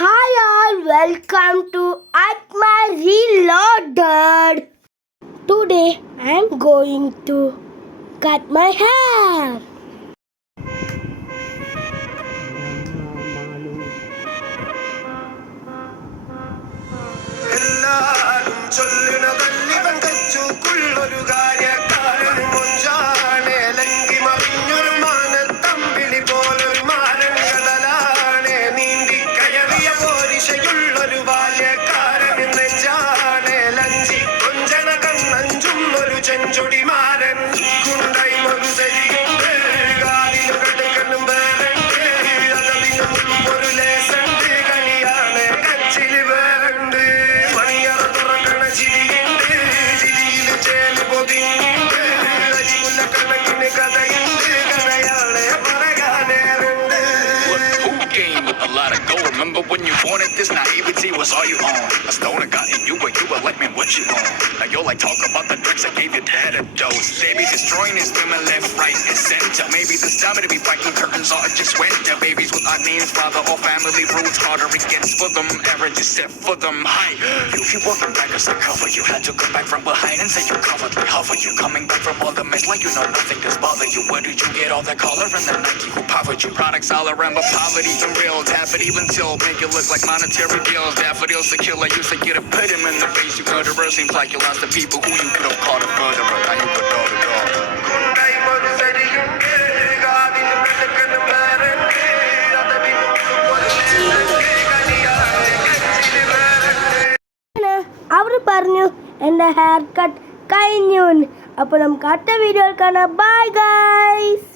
Hi all, welcome to Atma Reloaded. Today I am going to cut my hair. എല്ലാരും ചൊല്ലുന്നതല്ലിവൻ കച്ചുക്കുള്ളൊരു കാര്യക്കാരൻ മൊഞ്ചാണ് ലങ്കി മറിഞ്ഞൊരു മാനത്തമ്പിളി പോലൊരു മാരൻ കടലാണ് നീന്തി കയറിയ പോരിശയുള്ളൊരു ബാല്യക്കാരൻ നെഞ്ചാണ് ലഞ്ചി കൊഞ്ചന കണ്ണഞ്ചും ഒരു ചെഞ്ചൊടി മാരൻ കുണ്ടൈ ഒരു ശരിയുണ്ട് കാലിന് കടുക്കനും വേറുണ്ട് അതതിനും ഒരു ലേസുണ്ട് കനിയാണ് കച്ചില് വേറുണ്ട് മണിയറ തുറക്കണ ചിരിയുണ്ട് ചിരിയില് ചേല് പൊതിഞ്ഞുണ്ട് അരിമുല്ല കണക്കിന് കഥയുണ്ട് കഥയാണ് പറയാനേറുണ്ട്. Game with a lot of gold. Remember when you wanted this naivety was all you own. A stoner got in you, but you were like, man, what you on? Now you're like, talk about the drugs I gave you to head a dose. Baby destroying his women left, right, and center. Maybe this time to be fighting curtains or just winter. Babies with odd names, father or family roots. Harder it gets for them, average is set for them. Hi, you keep working back as I cover. You had to come back from behind and say you covered me. Hover you coming back from all the mess like you know nothing does bother you. Where did you get all that color and the Nike who powered you? Products all around, but poverty the real. Tap it even till make it look like monetary bills. Daffodils the killer used to get a put him in the face. You murderer seems like you lost the people who you could have called a murderer. Now you could door to door. കുണ്ടൈ ഒരു ശരിയുണ്ട് കാലിന് കടുക്കനും വേറുണ്ട് അതതിനും ഒരു ലേസുണ്ട് കനിയാണ് കച്ചില് വേറുണ്ട്. അവർ പറഞ്ഞു എൻ്റെ hair cut കഴിഞ്ഞു. അപ്പോൾ നമുക്ക് അടുത്ത വീഡിയോയിൽ കാണാം. Bye guys.